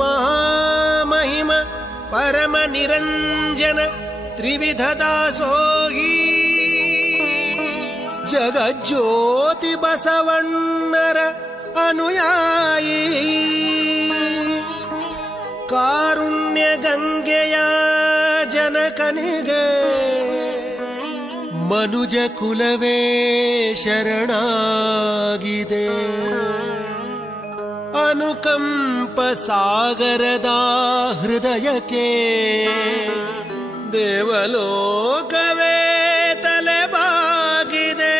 ಮಹಾಮಹಿಮ ಪರಮ ನಿರಂಜನ ತ್ರಿವಿಧ ದಾಸೋಹಿ ಜಗಜ್ಯೋತಿ ಬಸವಣ್ಣರ ಅನುಯಾಯಿ ಕಾರುಣ್ಯ ಗಂಗೆಯ ಜನಕನಿಗೆ ಮನುಜ ಕುಲವೇ ಶರಣಾಗಿದೆ. ಅನುಕಂಪ ಸಾಗರದ ಹೃದಯಕ್ಕೆ ದೇವಲೋಕವೇ ತಲೆಬಾಗಿದೆ.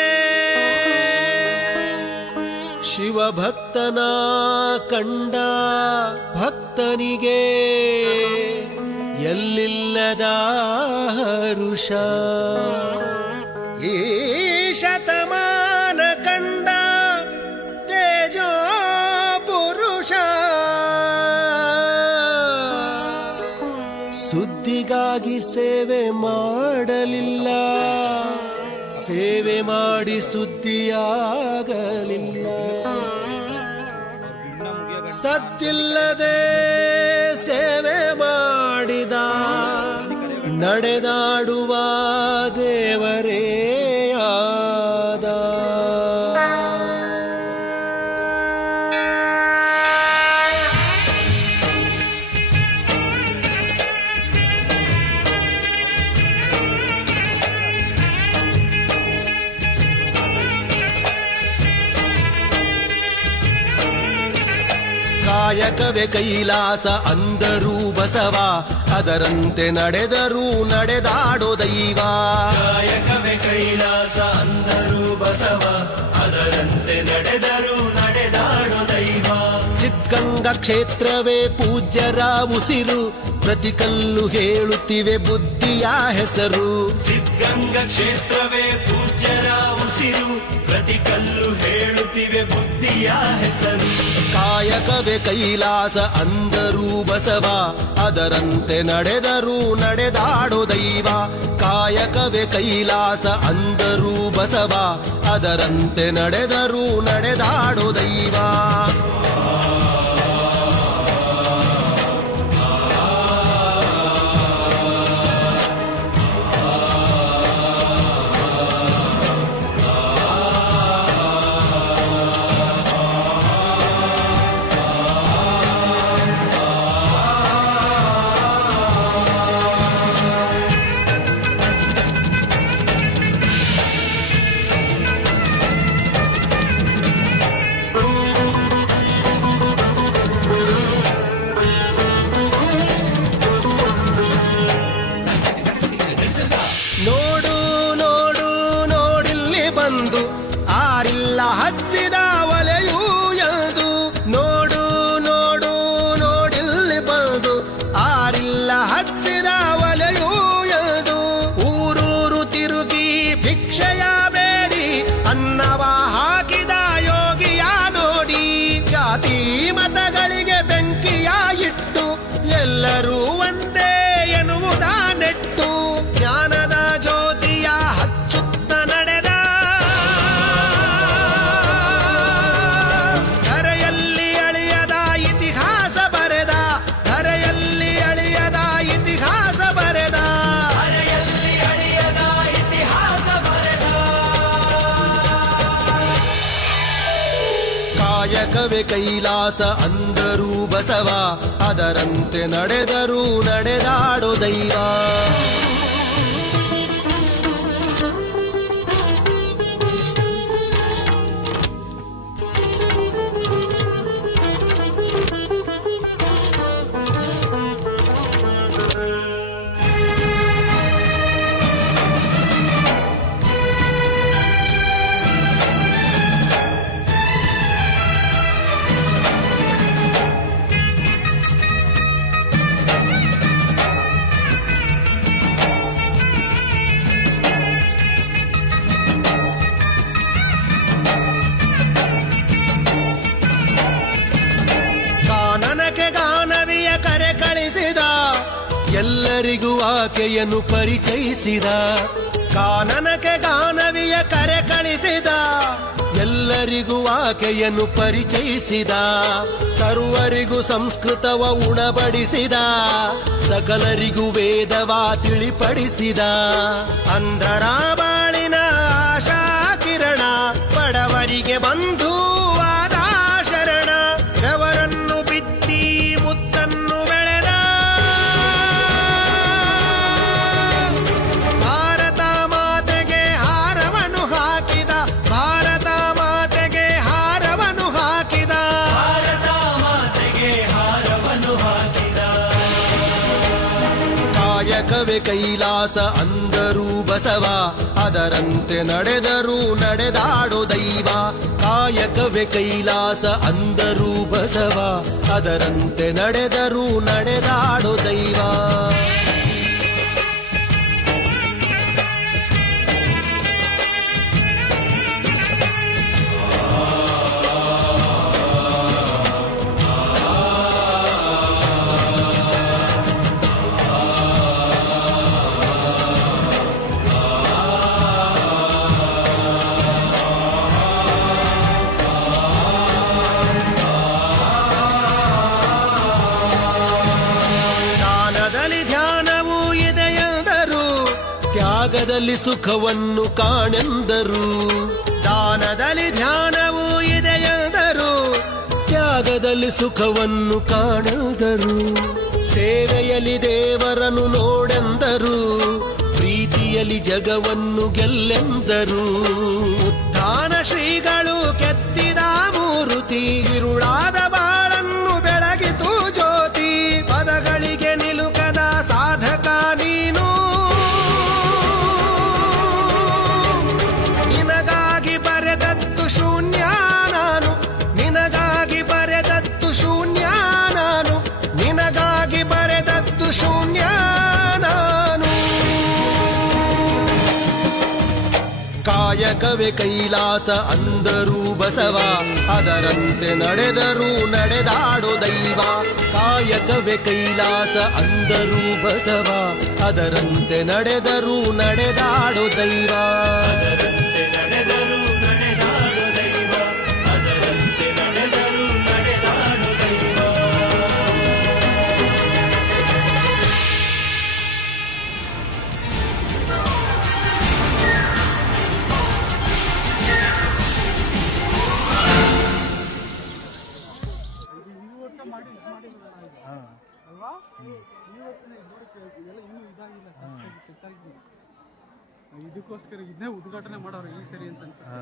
ಶಿವಭಕ್ತನ ಕಂಡ ಭಕ್ತನಿಗೆ ಎಲ್ಲಿಲ್ಲದ ಹರುಷ. ಈ ಶತಮಾನ ಕಂಡ ತೇಜೋ ಪುರುಷ ಸುದ್ದಿಗಾಗಿ ಸೇವೆ ಮಾಡಲಿಲ್ಲ, ಸೇವೆ ಮಾಡಿ ಸುದ್ದಿಯಾಗಲಿಲ್ಲ. ಸದ್ದಿಲ್ಲದೆ ಸೇವೆ ಮಾಡಿದ ನಡೆದಾಡುವ ದೇವರೇ ಆದ. ಕಾಯಕವೇ ಕೈಲಾಸ ಅಂದರೂ ಬಸವ, ಅದರಂತೆ ನಡೆದರೂ ನಡೆದಾಡೋ ದೈವ. ಕಾಯಕವೇ ಕೈಲಾಸ ಅಂದರೂ ಬಸವ, ಅದರಂತೆ ನಡೆದರೂ ನಡೆದಾಡೋ ದೈವ. ಸಿದ್ಧಗಂಗಾ ಕ್ಷೇತ್ರವೇ ಪೂಜ್ಯರ ಉಸಿರು, ಪ್ರತಿ ಕಲ್ಲು ಹೇಳುತ್ತಿವೆ ಬುದ್ಧಿಯ ಹೆಸರು. ಸಿದ್ಧಗಂಗಾ ಕ್ಷೇತ್ರವೇ ಪೂಜ್ಯರ ಉಸಿರು, ಪ್ರತಿ ಕಲ್ಲು ಹೇಳುತ್ತಿವೆ ಬುದ್ಧಿಯ ಹೆಸರು. ಕಾಯಕವೇ ಕೈಲಾಸ ಅಂದರೂ ಬಸವ, ಅದರಂತೆ ನಡೆದರೂ ನಡೆದಾಡೋ ದೈವ. ಕಾಯಕವೇ ಕೈಲಾಸ ಅಂದರೂ ಬಸವ, ಅದರಂತೆ ನಡೆದರೂ ನಡೆದಾಡೋ ದೈವ. ನೋಡು ನೋಡು ನೋಡಿಲ್ಲಿ ಬಂದು ಆರಿಲ್ಲ ಹಚ್ಚಿದ ಒಲೆಯೂ ಎಂದು. ನೋಡು ನೋಡು ನೋಡಿಲ್ಲಿ ಬಂದು ಆರಿಲ್ಲ ಹಚ್ಚಿದ ಒಲೆಯೂ ಎಂದು. ಊರೂರು ತಿರುಗಿ ಭಿಕ್ಷೆಯ ಬೇಡಿ ಅನ್ನವ ಹಾಕಿದ ಯೋಗಿಯ ನೋಡಿ. ಜಾತಿ ಮತಗಳಿಗೆ ಬೆಂಕಿಯ ಇಟ್ಟು ಎಲ್ಲರೂ ಒಂದೇ ಎನ್ನುವುದ ನೆಟ್ಟು ಜ್ಞಾನದ ಜ್ಯೋತಿಯ ಹಚ್ಚುತ್ತ ನಡೆದ. ಧರೆಯಲ್ಲಿ ಅಳಿಯದ ಇತಿಹಾಸ ಬರೆದ, ಧರೆಯಲ್ಲಿ ಅಳಿಯದ ಇತಿಹಾಸ ಬರೆದ, ಧರೆಯಲ್ಲಿ ಅಳಿಯದ ಇತಿಹಾಸ ಬರೆದ. ಕಾಯಕವೇ ಕೈಲಾಸ ಅಂದರೂ ಬಸವ, ಅದರಂತೆ ನಡೆದರೂ ನಡೆದಾಡೋ ದೈವ. ಎಲ್ಲರಿಗೂ ಆಕೆಯನ್ನು ಪರಿಚಯಿಸಿದ. ಕಾನನಕ್ಕೆ ಗಾನವಿಯ ಕರೆ ಕಳಿಸಿದ. ಎಲ್ಲರಿಗೂ ಆಕೆಯನ್ನು ಪರಿಚಯಿಸಿದ, ಸರ್ವರಿಗೂ ಸಂಸ್ಕೃತವ ಉಣಬಡಿಸಿದ, ಸಕಲರಿಗೂ ವೇದವ ತಿಳಿಪಡಿಸಿದ. ಅಂಧರ ಬಾಳಿನ ಆಶಾ ಕಿರಣ, ಬಡವರಿಗೆ ಬಂಧುವಾದ ಶರಣ, ಬೆವರನ್ನು ಬಿತ್ತಿ ಮುತ್ತನ್ನು ಬೆಳೆದ. ಭಾರತ ಮಾತೆಗೆ ಹಾರವನ್ನು ಹಾಕಿದ, ಭಾರತ ಮಾತೆಗೆ ಹಾರವನ್ನು ಹಾಕಿದ, ಭಾರತ ಮಾತೆಗೆ ಹಾರವನ್ನು ಹಾಕಿದ. ಕಾಯಕವೇ ಕೈಲಾಸ ಅಂದರು ಬಸವ, ಅದರಂತೆ ನಡೆದರು ನಡೆದಾಡೋ ದೈವ. ಕಾಯಕವೇ ಕೈಲಾಸ ಅಂದರು ಬಸವ, ಅದರಂತೆ ನಡೆದರು ನಡೆದಾಡೋ ದೈವ. ದಾನದಲ್ಲಿ ಧ್ಯಾನವೂ ಇದೆಯೆಂದರು, ತ್ಯಾಗದಲ್ಲಿ ಸುಖವನ್ನು ಕಾಣೆಂದರು. ದಾನದಲ್ಲಿ ಧ್ಯಾನವೂ ಇದೆಯೆಂದರು, ತ್ಯಾಗದಲ್ಲಿ ಸುಖವನ್ನು ಕಾಣೆಂದರು. ಸೇವೆಯಲ್ಲಿ ದೇವರನ್ನು ನೋಡೆಂದರು, ಪ್ರೀತಿಯಲ್ಲಿ ಜಗವನ್ನು ಗೆಲ್ಲೆಂದರು. ಉತ್ಥಾನ ಶ್ರೀಗಳು ಕೆತ್ತಿದ ಮೂರುತಿ, ಇರುಳಾದ ಬಾಳನ್ನು ಬೆಳಗಿತು ಜ್ಯೋತಿ. ಪದಗಳಿಗೆ ನಿಲುಕದ ಸಾಧಕ ನೀನು, ನಿನಗಾಗಿ ಬರೆದದ್ದು ಶೂನ್ಯ ನಾನು, ನಿನಗಾಗಿ ಬರೆದದ್ದು ಶೂನ್ಯ ನಾನು, ನಿನಗಾಗಿ ಬರೆದದ್ದು ಶೂನ್ಯ ನಾನು. ಕಾಯಕವೇ ಕೈಲಾಸ ಅಂದರು ಬಸವ, ಅದರಂತೆ ನಡೆದರು ನಡೆದಾಡೋ ದೈವ. ಕಾಯಕವೇ ಕೈಲಾಸ ಅಂದರು ಬಸವ, ಅದರಂತೆ ನಡೆದರು ನಡೆದಾಡೋ ದೈವ. ಅದರಂತೆ ನಡೆದರು ನಡೆದಾಡು ದೈವ, ಅದರಂತೆ ನಡೆದರು ನಡೆದಾಡು ದೈವ. ಅಲ್ವಾ ಈ ವರ್ಷನೇ ಇದೆಲ್ಲ ಇನ್ನೂ ಇದಾಗಿಲ್ಲ, ಸೆಟ್ ಆಗಿಲ್ಲ. ಇದಕ್ಕೋಸ್ಕರ ಇದನ್ನೇ ಉದ್ಘಾಟನೆ ಮಾಡೋರು ಈ ಸರಿ ಅಂತ ಅನ್ಸುತ್ತೆ.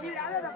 ನೀವು ಯಾವ್ದಾರ